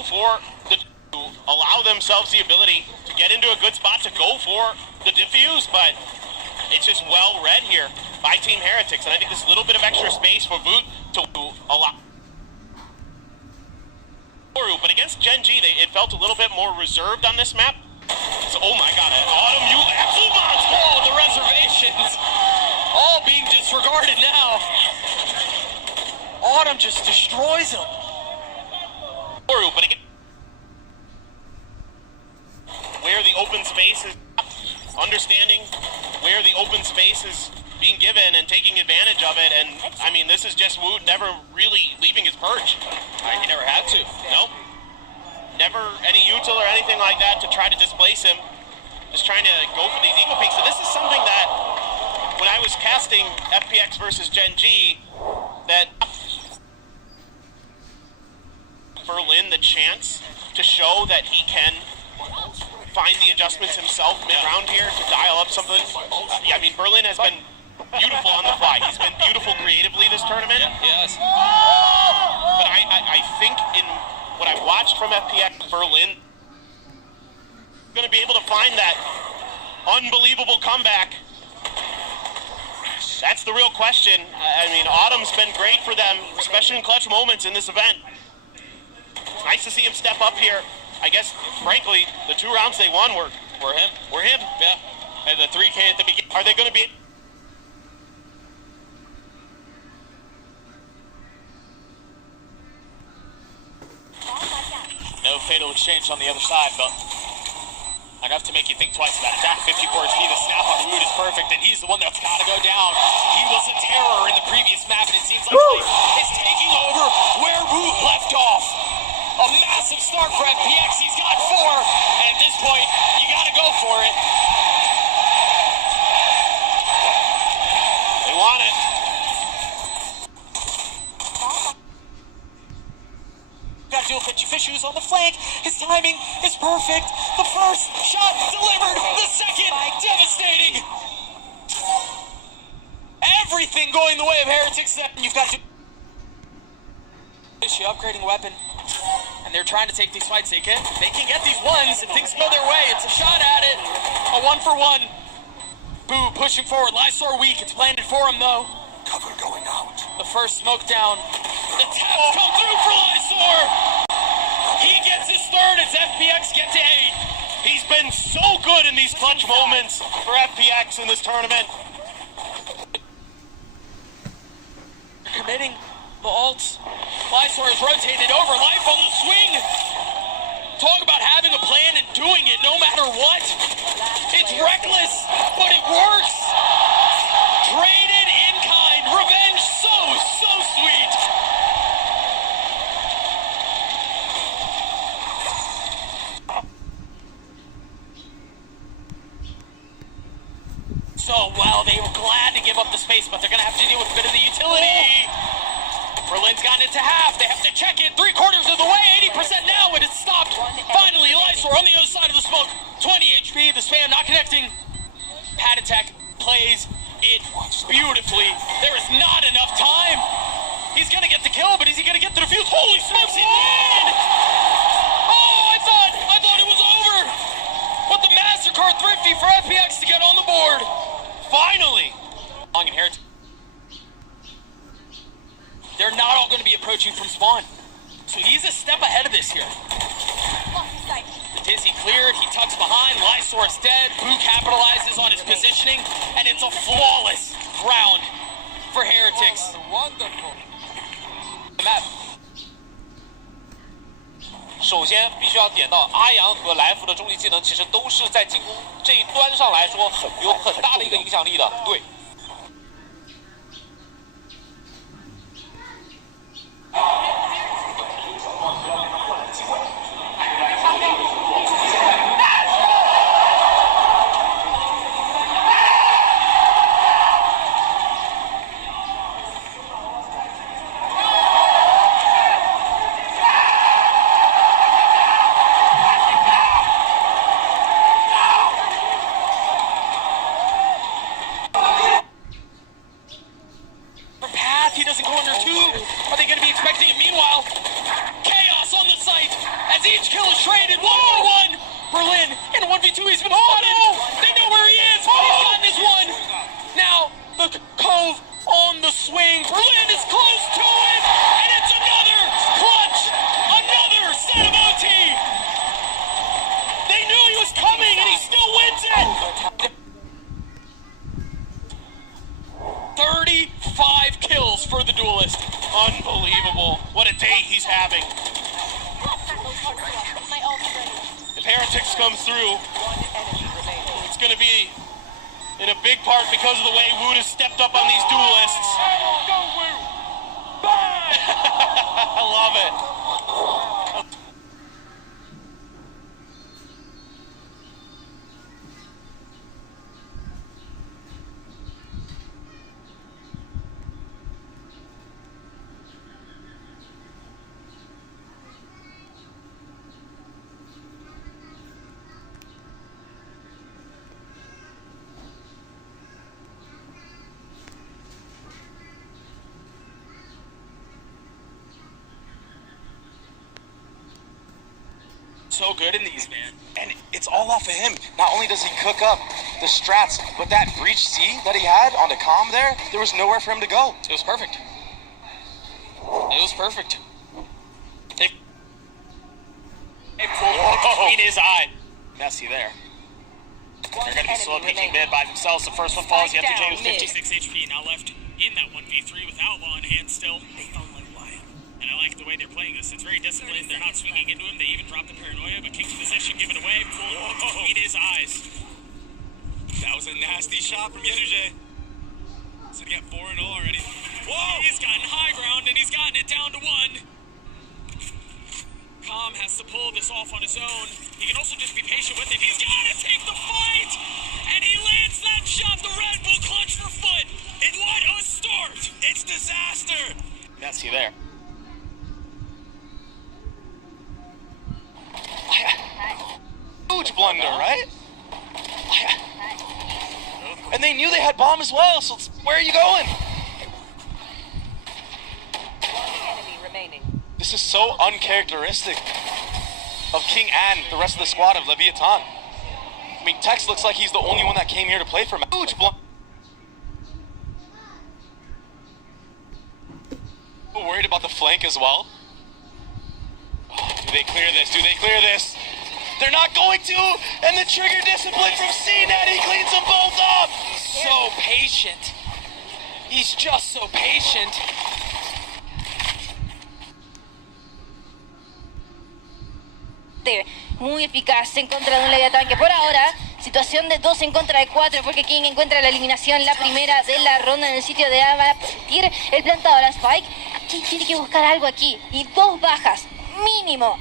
go for the, to allow themselves the ability to get into a good spot to go for the defuse, but it's just well read here by Team Heretics, and I think there's a little bit of extra space for Voot to allow. But against Gen G, it felt a little bit more reserved on this map. So, oh my god, Autumn, you absolute monster! Oh, the reservations all being disregarded now. Autumn just destroys him. But again, where the open space is, understanding where the open space is being given and taking advantage of it, and I mean, this is just Woot never really leaving his perch. He never had to. Nope. Never any util or anything like that to try to displace him. Just trying to go for these eagle peaks. So this is something that, when I was casting FPX versus Gen G, that Berlin the chance to show that he can find the adjustments himself mid-round here to dial up something. Yeah, I mean, Berlin has been beautiful on the fly. He's been beautiful creatively this tournament. Yes. But I think in what I've watched from FPX, Berlin going to be able to find that unbelievable comeback. That's the real question. I mean, Autumn's been great for them, especially in clutch moments in this event. It's nice to see him step up here. I guess, frankly, the 2 rounds they won were him. Yeah. And the 3K at the beginning. Are they going to be... No fatal exchange on the other side, but enough to make you think twice about it. That 54 HP, the snap on Woot is perfect, and he's the one that's got to go down. He was a terror in the previous map, and it seems like he's taking over where Woot left off. A massive start for FPX. He's got 4, and at this point, you got to go for it. They want it. Got to deal with Fishu's on the flank. His timing is perfect. The first shot delivered. The second, devastating. Everything going the way of Heretics. You've got to do Fishu upgrading a weapon. And they're trying to take these fights. They can get these ones if things go their way. It's a shot at it. A 1-for-1. Boo pushing forward. Lysor weak. It's landed for him though. Cover going out. The first smoke down. The taps come through for Lysor. He gets his third as FPX get to 8. He's been so good in these clutch moments for FPX in this tournament. Committing the ults. Lysor has rotated over. Life on the swing. Talk about having a plan and doing it no matter what. It's reckless, but it works. Traded in kind. Revenge so sweet. So, well, they were glad to give up the space, but they're going to have to deal with a bit of the utility. Berlin's gotten it to half. They have to check it 3/4 of the way. 80% now, and it's stopped. Finally, Lysor on the other side of the smoke. 20 HP. The spam not connecting. Pad attack plays it beautifully. There is not enough time. He's going to get the kill, but is he going to get the defuse? Holy smokes, he did! Oh, I thought it was over. But the MasterCard thrifty for FPX to get on the board. Finally. Long inheritance. They're not all going to be approaching from spawn. So he's a step ahead of this here. The Dizzy cleared, he tucks behind, Lysor's dead, Boo capitalizes on his positioning, and it's a flawless round for Heretics. Wonderful. The map. 首先必须要点到阿阳和来福的终极技能，其实都是在进攻这一端上来说有很大的一个影响力的。对。He doesn't go under 2. Are they going to be expecting it? Meanwhile, separated 1-1. Berlin in a 1v2. He's been spotted. They know where he is, but he's gotten his one. Now the Cove on the swing. Berlin is close to it, and it's another clutch, another set of OT. They knew he was coming, and he still wins it. 35 kills for the duelist. Unbelievable. What a day he's having. If Heretics comes through, it's going to be in a big part because of the way Wood has stepped up on these duelists. I love it. So good in these, man. And it's all off of him. Not only does he cook up the strats, but that breach C that he had on the comm there was nowhere for him to go. It was perfect. It was perfect. It pulled between his eye. Messy there. They're going to be slow picking mid by themselves. The first one falls. You have to J with 56 HP now left in that 1v3 with Outlaw in hand still. They don't like Wyatt. And I like the way they're playing this. It's very disciplined. They're not swinging into him. They even drop the paranoia, but King's position, give it away. Pull between his eyes. That was a nasty shot from Yetuge. So he got 4-0 already. Whoa! He's gotten high ground, and he's gotten it down to 1. Calm has to pull this off on his own. He can also just be patient with it. He's got to take the fight! And he lands that shot. The Red Bull clutch for foot. And what a start! It's disaster! Messy there. Huge blunder, right? And they knew they had bomb as well, so where are you going? This is so uncharacteristic of King and the rest of the squad of Leviathan. I mean, Tex looks like he's the only one that came here to play for him. Huge blunder. Worried about the flank as well. Oh, do they clear this? Do they clear this? They're not going to, and the trigger discipline from CNET, he cleans them both up. So patient. He's just so patient. Muy eficaz en contra de un Leviatán que por ahora, situación de 2 en contra de 4 porque King encuentra la eliminación, la primera de la ronda en el sitio de A, va a permitir el plantado a la Spike. King tiene que buscar algo aquí y 2 bajas, mínimo.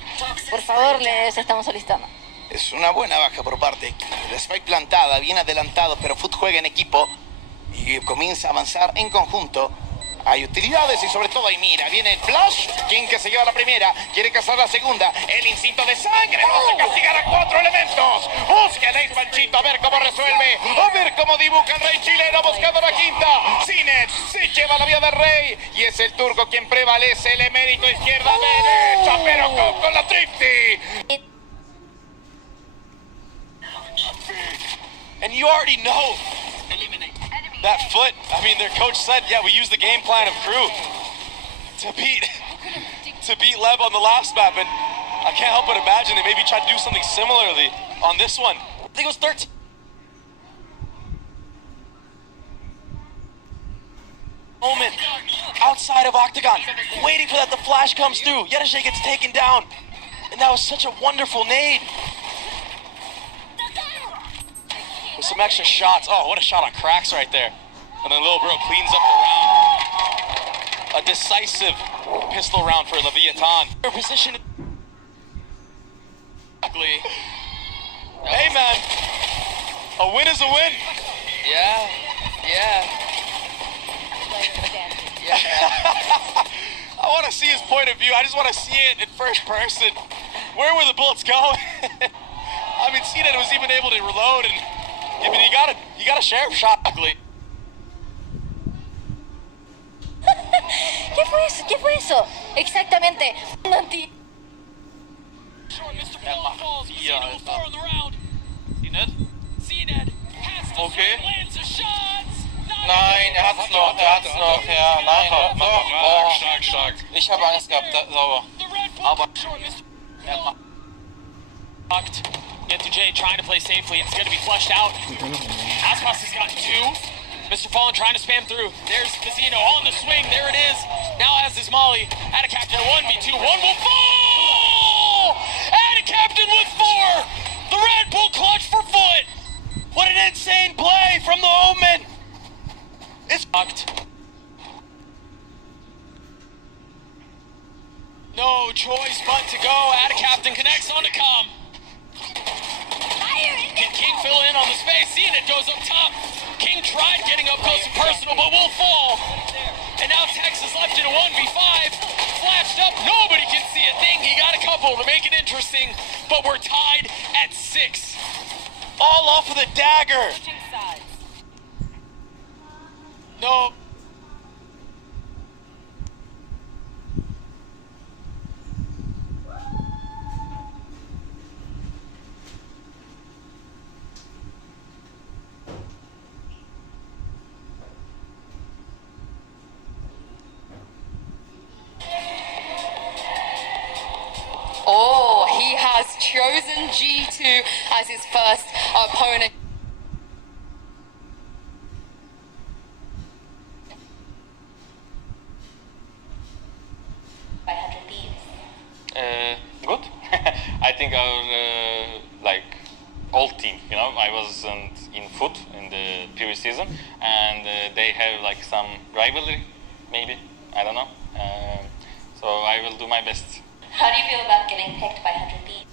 Por favor, les estamos alistando. Es una buena baja por parte. La Spike plantada, bien adelantado, pero Foot juega en equipo y comienza a avanzar en conjunto. Hay utilidades y sobre todo hay mira. Viene el flash. King que se lleva la primera. Quiere cazar la segunda. El instinto de sangre. Vamos a castigar a 4 elementos. Busca el Ace Panchito. A ver cómo resuelve. A ver cómo dibuja el rey chileno buscando la quinta. Cinet se lleva la vía del rey. Y es el turco quien prevalece. El emérito izquierda derecha. Pero con la trifty. And you already know that foot. I mean, their coach said, yeah, we used the game plan of crew to beat Lev on the last map, and I can't help but imagine they maybe tried to do something similarly on this one. I think it was 13. Moment outside of Octagon, waiting for that the flash comes through. Yetuge gets taken down, and that was such a wonderful nade. With some extra shots. Oh, what a shot on cracks right there. And then Lil Bro cleans up the round. A decisive pistol round for Leviathan. Their position. Ugly. Hey, man. A win is a win. Yeah. I want to see his point of view. I just want to see it in first person. Where were the bullets going? I mean, CNET was even able to reload and... Yeah, but you got a sheriff shot ugly. ¿Qué fue eso? ¿Qué fue eso? Exactamente. falls. Messina with 4 on the round. CNED? CNED has to Okay. swing, lands the shots. Nein, er hat's noch, ja, nein. Oh, Stark. ich habe Angst gehabt, sauber. The Red Bull Aber- short Mr. Locked. J trying to play safely. It's going to be flushed out. Aspas has got 2. Mr. Fallen trying to spam through. There's Casino on the swing. There it is. Now has his Molly. Add a captain 1v2. One will fall! Add a captain with 4. The Red Bull clutch for foot. What an insane play from the Omen! It's locked. No choice but to go. Add a captain connects on to com. Can King fill in on the space? Seeing it goes up top. King tried getting up close and personal, but will fall. And now Texas left in a 1v5. Flashed up. Nobody can see a thing. He got a couple to make it interesting, but we're tied at 6. All off of the dagger! No. Oh, he has chosen G2 as his first opponent. Good. I think our old team, I wasn't in foot in the previous season, and they have some rivalry, maybe, I don't know. So I will do my best. How do you feel about getting picked by 100 Thieves?